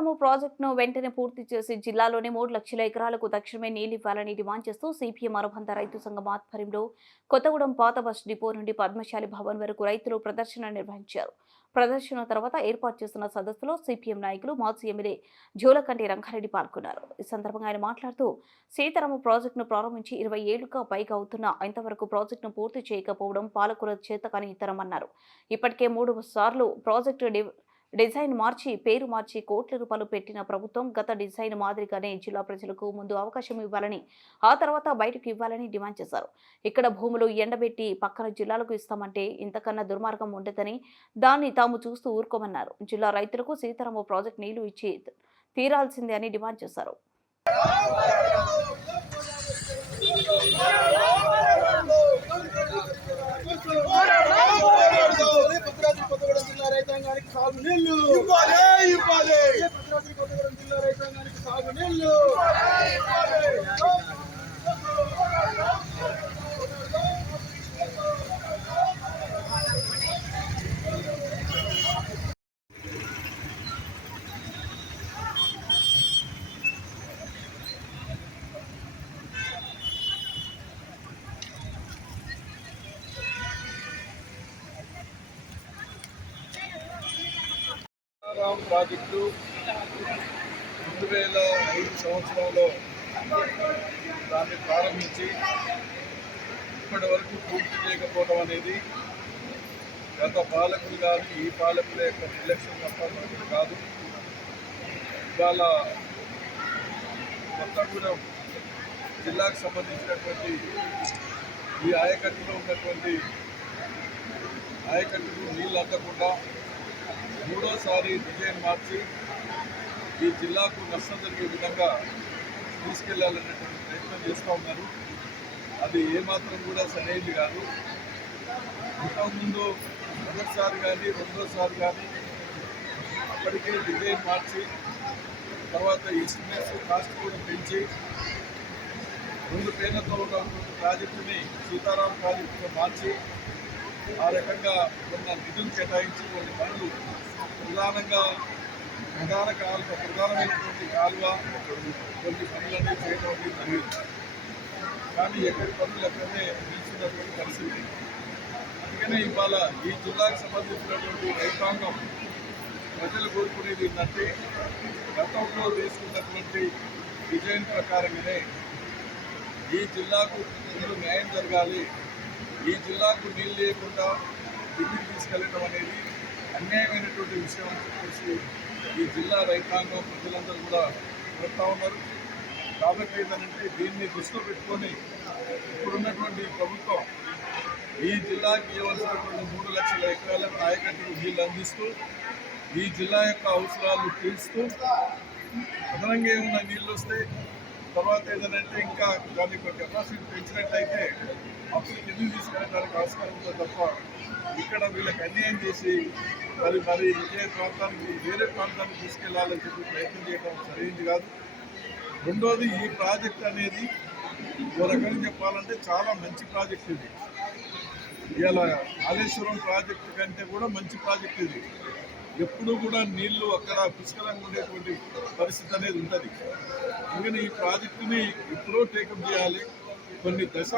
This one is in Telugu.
సీతారామ ప్రాజెక్టును వెంటనే పూర్తి చేసి జిల్లాలోని 3 లక్షల ఎకరాలకు తక్షణమే నీళ్లివ్వాలని డిమాండ్ చేస్తూ సిపిఎం అనుబంధ రైతు సంఘం ఆధ్వర్యంలో కొత్తగూడెం పాత బస్ డిపో నుండి పద్మశాలి భవన్ వరకు రైతులు ప్రదర్శన నిర్వహించారు. ప్రదర్శన తర్వాత ఏర్పాటు చేసిన సదస్సులో సిపిఎం నాయకులు మాజీ ఎమ్మెల్యే జోలకంటి రంగారెడ్డి పాల్గొన్నారు. ఈ సందర్భంగా ఆయన మాట్లాడుతూ సీతారామ ప్రాజెక్టును ప్రారంభించి 20 ఏళ్లుగా పైగా అవుతున్నా ఇంతవరకు ప్రాజెక్టును పూర్తి చేయకపోవడం పాలకుల చేతకాని ఇతరమన్నారు. ఇప్పటికే 3 సార్లు ప్రాజెక్టు డిజైన్ మార్చి పేరు మార్చి కోట్ల రూపాయలు పెట్టిన ప్రభుత్వం గత డిజైన్ మాదిరిగానే జిల్లా ప్రజలకు ముందు అవకాశం ఇవ్వాలని, ఆ తర్వాత బయటకు ఇవ్వాలని డిమాండ్ చేశారు. ఇక్కడ భూములు ఎండబెట్టి పక్కన జిల్లాలకు ఇస్తామంటే ఇంతకన్నా దుర్మార్గం ఉండదని, దాన్ని తాము చూస్తూ ఊరుకోమన్నారు. జిల్లా రైతులకు సీతారామ ప్రాజెక్టు నీళ్లు ఇచ్చి తీరాల్సిందే అని డిమాండ్ చేశారు. సాగునీళ్లు ఇవ్వాలి ఇవ్వాలి. భద్రాద్రి కొత్తగూడెం జిల్లా రైతాంగానికి సాగునీళ్లు ప్రాజెక్టు 2005 సంవత్సరంలో దాన్ని ప్రారంభించి ఇప్పటి వరకు పూర్తి చేయకపోవడం అనేది గత పాలకులు కానీ ఈ పాలకుల యొక్క నిర్లక్ష్యం తప్ప కాదు. ఇవాళ కొత్తగూడెం జిల్లాకు సంబంధించినటువంటి ఈ ఆయకట్టులో ఉన్నటువంటి ఆయకట్టుకు నీళ్ళు అందకుండా మూడోసారి డిజైన్ మార్చి ఈ జిల్లాకు నష్టం జరిగే విధంగా తీసుకెళ్లాలనేటువంటి ప్రయత్నం చేస్తూ ఉన్నారు. అది ఏమాత్రం కూడా సరైనది కాదు. ఇంతకుముందు మొదటిసారి కానీ రెండోసారి కానీ అప్పటికే డిజైన్ మార్చి తర్వాత ఎస్టిమేట్స్ కాస్ట్ కూడా పెంచి 2 పేర్లతో ఉన్నటువంటి ప్రాజెక్టుని సీతారాం ప్రాజెక్టుగా మార్చి ఆ రకంగా ఉన్న నిధులు కేటాయించి కొన్ని పనులు ప్రధానమైనటువంటి కాలువ కొన్ని పనులన్నీ చేయడం జరిగింది. కానీ ఎక్కడి పనులు ఎక్కడనే నిలిచినటువంటి పరిస్థితి. అందుకనే ఇవాళ ఈ జిల్లాకు సంబంధించినటువంటి రైతాంగం ప్రజలు కోరుకునేది ఏంటంటే గతంలో తీసుకున్నటువంటి డిజైన్ ప్రకారంగానే ఈ జిల్లాకు ముందు న్యాయం జరగాలి. ఈ జిల్లాకు నీళ్ళు లేకుండా ఢిల్లీకి తీసుకెళ్లడం అనేది అన్యాయమైనటువంటి విషయం అని చెప్పేసి ఈ జిల్లా రైతాంగం ప్రజలందరూ కూడా చెప్తా ఉన్నారు. కాబట్టి ఏంటంటే దీన్ని దృష్టిలో పెట్టుకొని ఇప్పుడున్నటువంటి ప్రభుత్వం ఈ జిల్లాకి ఇవ్వాల్సినటువంటి 3 లక్షల ఎకరాల ఆయకట్టుకు నీళ్ళు అందిస్తూ ఈ జిల్లా యొక్క అవసరాలు తీరుస్తూ అదనంగా ఏమన్నా నీళ్ళు వస్తే తర్వాత ఏదైనా ఇంకా దాని యొక్క కెపాసిటీ పెంచినట్లయితే అప్పుడు కిందికి తీసుకెళ్ళడానికి ఆస్కారం ఉంటుంది తప్ప ఇక్కడ వీళ్ళకి అన్యాయం చేసి మరి ఇదే ప్రాంతానికి వేరే ప్రాంతానికి తీసుకెళ్లాలని చెప్పి ప్రయత్నం చేయడం సరైనది కాదు. రెండోది, ఈ ప్రాజెక్ట్ అనేది ఓ రకంగా చెప్పాలంటే చాలా మంచి ప్రాజెక్ట్ ఇది. ఇలా కాళేశ్వరం ప్రాజెక్టు కంటే కూడా మంచి ప్రాజెక్ట్ ఇది. ఎప్పుడూ కూడా నీళ్లు అక్కడ పుష్కలంగా ఉండేటువంటి పరిస్థితి అనేది ఉంటుంది. అందుకని ఈ ప్రాజెక్టుని ఎప్పుడో టేకప్ చేయాలి. కొన్ని